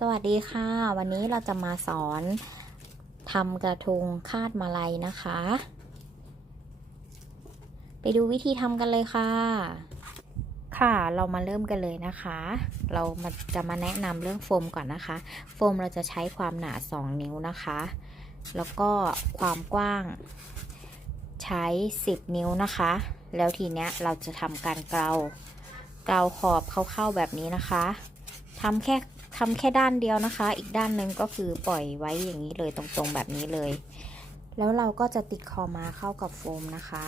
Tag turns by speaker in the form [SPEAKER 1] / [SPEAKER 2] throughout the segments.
[SPEAKER 1] สวัสดีค่ะ วันนี้เราจะมาสอนทำกระทงคาดมาลัยนะคะ ไปดูวิธีทำกันเลยค่ะ ค่ะเรามาเริ่มกันเลยนะคะ เรามาจะมาแนะนำเรื่องโฟมก่อนนะคะ โฟมเราจะใช้ความหนา 2 นิ้วนะคะ แล้วก็ความกว้าง ใช้ 10 นิ้วนะคะ แล้วทีเนี้ยเราจะทำการเกลาเกลาขอบเข้าๆแบบนี้นะคะทำแค่ ทำแค่ด้านเดียวนะคะ อีกด้านหนึ่งก็คือปล่อยไว้อย่างนี้เลยตรงๆแบบนี้เลย แล้วเราก็จะติดคอมาเข้ากับโฟมนะคะ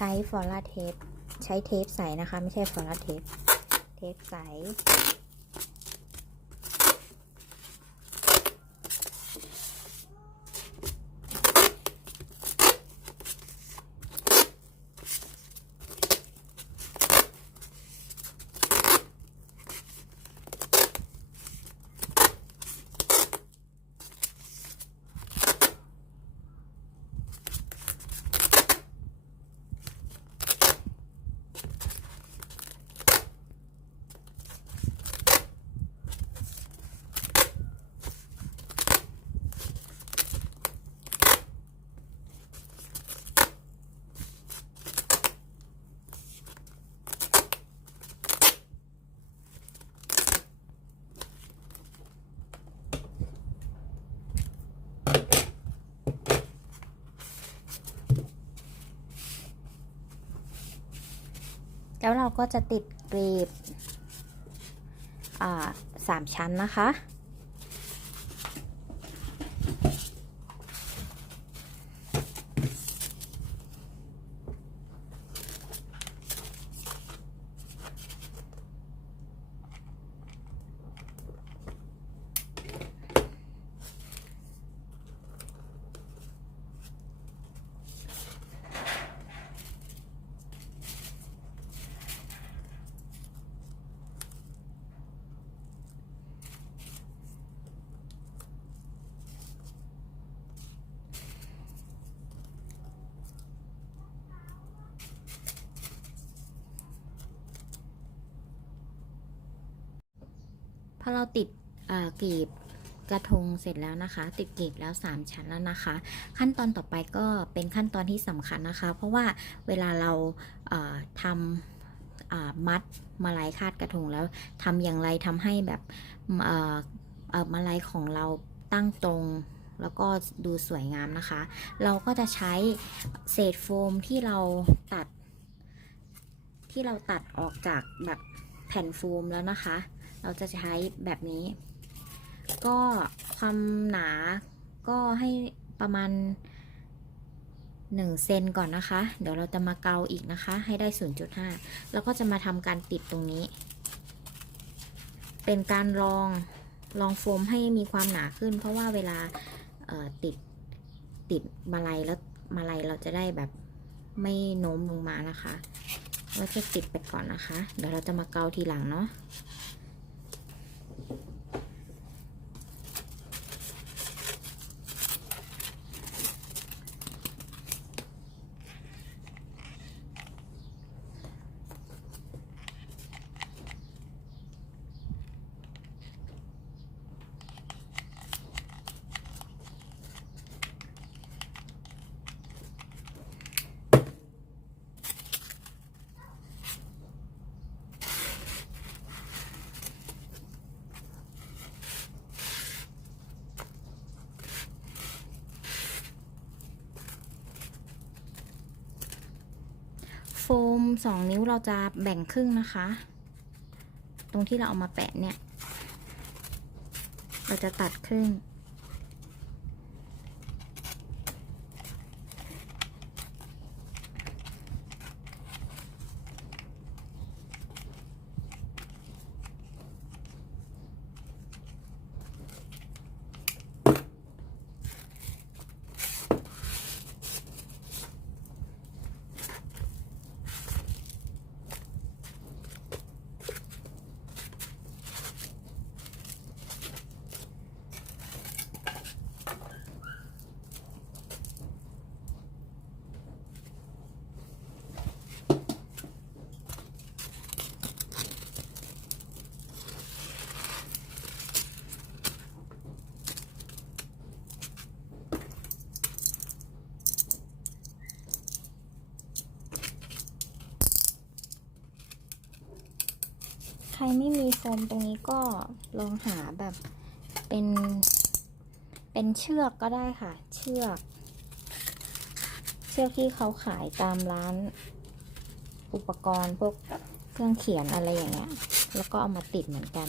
[SPEAKER 1] ใช้ฟอราเทป ใช้เทปใสนะคะ ไม่ใช่ฟอราเทป เทปใส ก็จะติดกรีบสามชั้นนะคะ อเราติดกรีบกระทงเสร็จแล้วนะคะ ติดกรีบแล้ว 3 ชั้นแล้วนะคะ ขั้นตอนต่อไปก็เป็นขั้นตอนที่สำคัญนะคะ เพราะว่าเวลาเราเทำอ่ามัดมาลัยคาดกระทงแล้วทำอย่างไรทำให้แบบเมาลัยของเราตั้งตรงแล้วก็ดูสวยงามนะคะ เราก็จะใช้เศษโฟมที่เราตัด ที่เราตัดออกจากแบบแผ่นโฟมแล้วนะคะ เราจะใช้แบบนี้ ก็ความหนาก็ให้ประมาณ1เซนก่อนนะคะ เดี๋ยวเราจะมาเกาอีกนะคะ ให้ได้ 0.5 แล้วก็จะมาทำการติดตรงนี้ เป็นการลองลองโฟมให้มีความหนาขึ้น เพราะว่าเวลาติดติดมาลัยแล้วมาลัยเราจะได้แบบไม่โน้มลงมานะคะเราจะติดไปก่อนนะคะ เดี๋ยวเราจะมาเกาทีหลังเนาะ ฟมสองนิ้วเราจะแบ่งครึ่งนะคะ ตรงที่เราเอามาแปะเนี่ย เราจะตัดครึ่ง ไม่มีโฟมตรงนี้ก็ลองหาแบบเป็น เป็นเชือกก็ได้ค่ะ เชือก เชือกที่เขาขายตามร้าน อุปกรณ์พวกเครื่องเขียนอะไรอย่างเงี้ย แล้วก็เอามาติดเหมือนกัน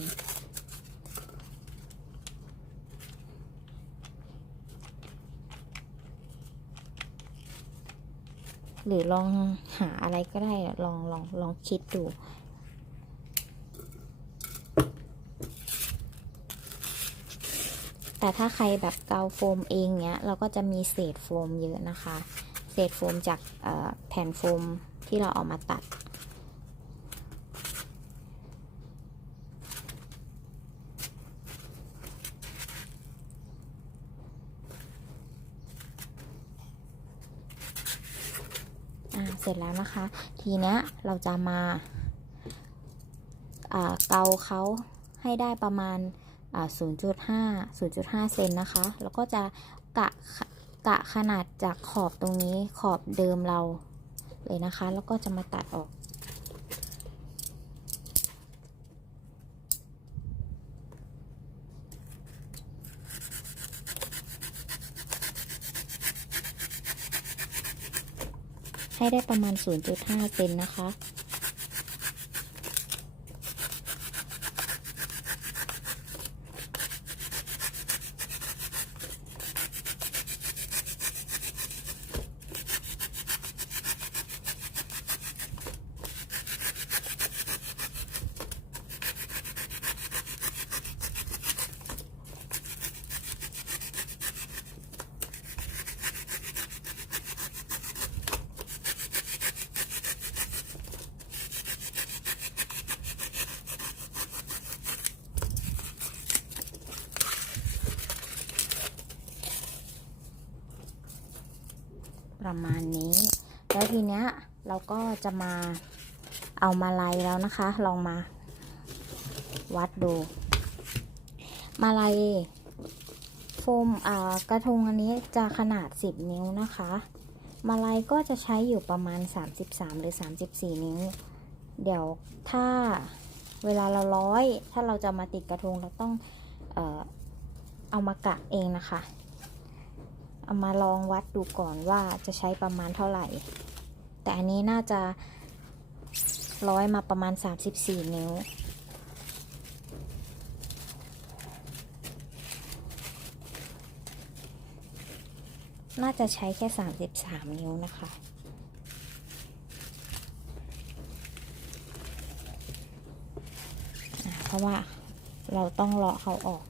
[SPEAKER 1] หรือลองหาอะไรก็ได้ลองลองลองคิดดู แต่ถ้าใครแบบเกาโฟมเองเนี้ยเราก็จะมีเศษโฟมเยอะนะคะ เศษโฟมจากแผ่นโฟมที่เราเอามาตัดอ่าเสร็จแล้วนะคะ ทีเนี้ยเราจะมาอ่าเกาเขาให้ได้ประมาณ 0.5 0.5 เซนนะคะ แล้วก็จะกะกะขนาดจากขอบตรงนี้ขอบเดิมเราเลยนะคะ แล้วก็จะมาตัดออกให้ได้ประมาณ 0.5 เซนนะคะ ประมาณนี้ แล้วทีเนี้ยเราก็จะมาเอามาลัยแล้วนะคะ ลองมา วัดดู มาลัยโฟมกระทงอันนี้จะขนาด 10 นิ้วนะคะ มาลัยก็จะใช้อยู่ประมาณ 33 หรือ 34 นิ้ว เดี๋ยวถ้าเวลาเราร้อย ถ้าเราจะมาติดกระทงเราต้องเออเอามากะเองนะคะ เอามาลองวัดดูก่อนว่าจะใช้ประมาณเท่าไหร่ แต่อันนี้น่าจะร้อยมาประมาณ 34 นิ้ว น่าจะใช้แค่ 33 นิ้วนะคะเพราะว่าเราต้องเลาะเขาออก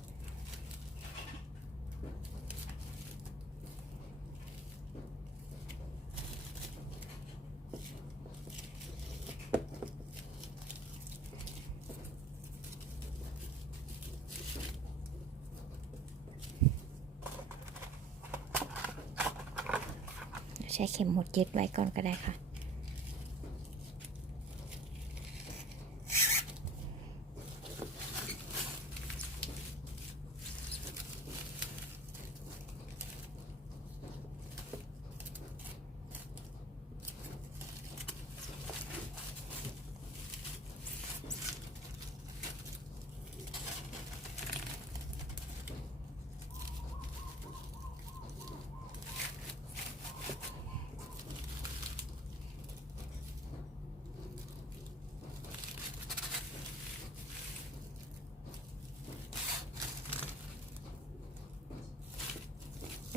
[SPEAKER 1] ใช้เข็มหมุดยึดไว้ก่อนก็ได้ค่ะ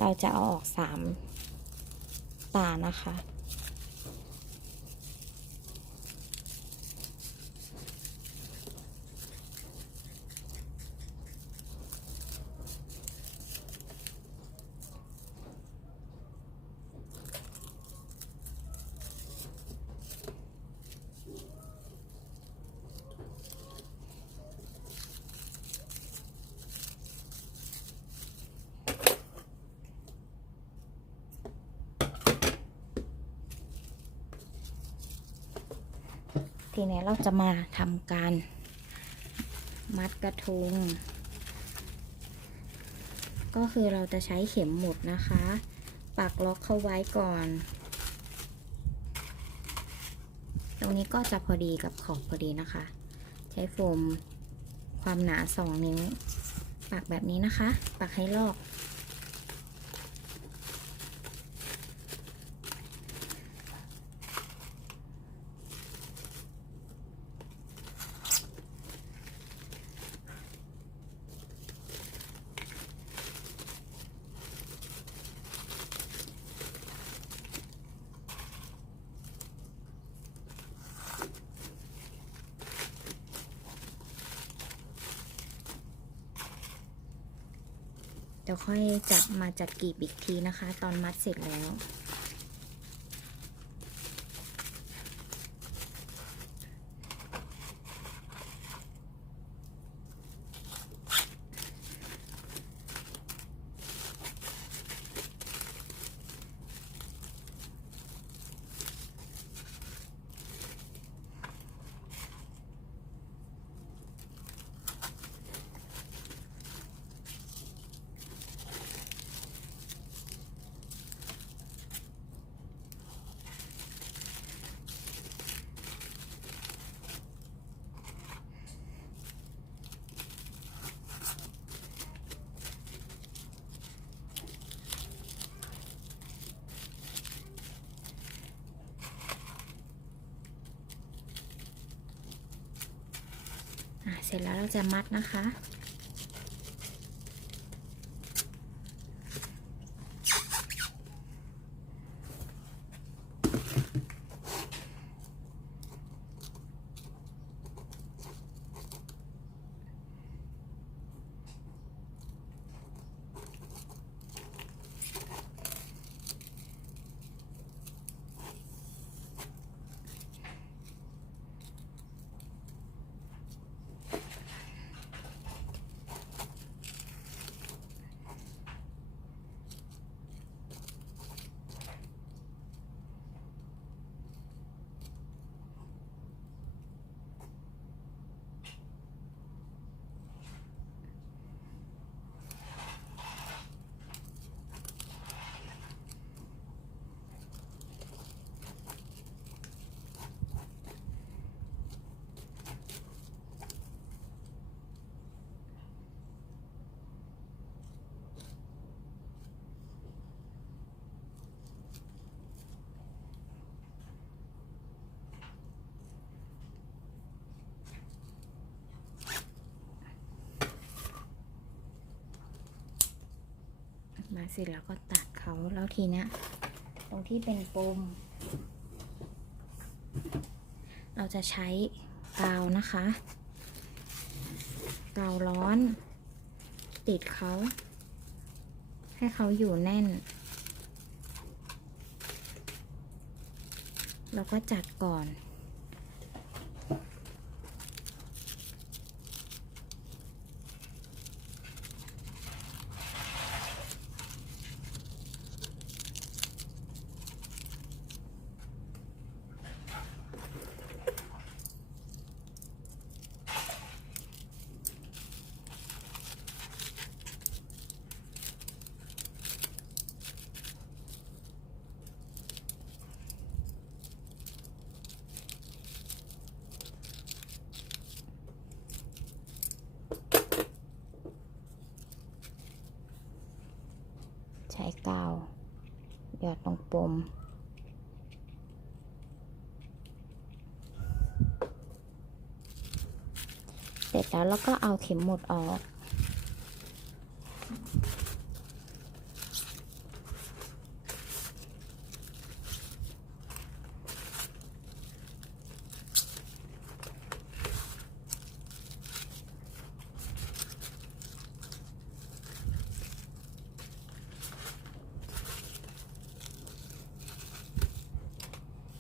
[SPEAKER 1] เราจะเอาออกสามตานะคะ ทีนี้เราจะมาทำการมัดกระทง ก็คือเราจะใช้เข็มหมุดนะคะ ปักล็อกเข้าไว้ก่อน ตรงนี้ก็จะพอดีกับขอบพอดีนะคะ ใช้โฟมความหนา 2 นิ้ว ปักแบบนี้นะคะ ปักให้ลอก ดี๋ยวค่อยจับมาจัดกีบอีกทีนะคะ ตอนมัดเสร็จแล้ว เสร็จแล้วเราจะมัดนะคะ มาเสร็จแล้วก็ตัดเขาแล้วทีเนี้ยตรงที่เป็นปม เราจะใช้กาวนะคะกาวร้อน ติดเขา ให้เขาอยู่แน่น แล้วก็จัดก่อน ใช้กาว หยอดตรงปม เสร็จแล้วเราก็เอาเข็มหมุดออก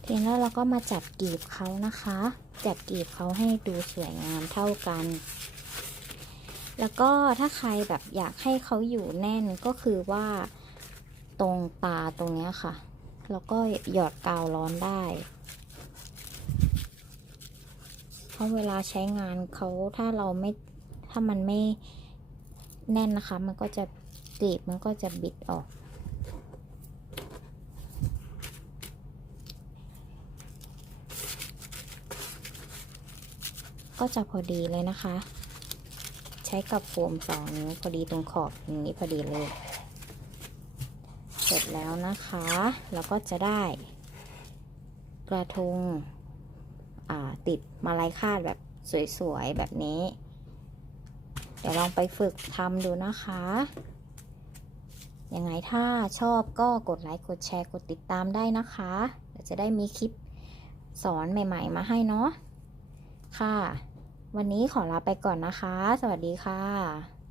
[SPEAKER 1] ทีนี้วเราก็มาจัดกลีบเขานะคะ จัดกลีบเขาให้ดูสวยงามเท่ากัน แล้วก็ถ้าใครแบบอยากให้เขาอยู่แน่นก็คือว่าตรงตาตรงเนี้ยค่ะ แล้วก็หยอดกาวร้อนได้เพราะเวลาใช้งานเขาถ้าเราไม่ถ้ามันไม่แน่นนะคะ มันก็จะกลีบมันก็จะบิดออก ก็จะพอดีเลยนะคะ ใช้กับโฟมสองนิ้วพอดีตรงขอบอย่างนี้พอดีเลย เสร็จแล้วนะคะเราก็จะได้ กระทงติดมาลายคาดแบบสวยๆ แบบนี้ เดี๋ยวลองไปฝึกทำดูนะคะ ยังไงถ้าชอบก็กดไลค์ กดแชร์ กดติดตามได้นะคะเดี๋ยวจะได้มีคลิปสอนใหม่ๆ มาให้เนาะค่ะ วันนี้ขอลาไปก่อนนะคะ สวัสดีค่ะ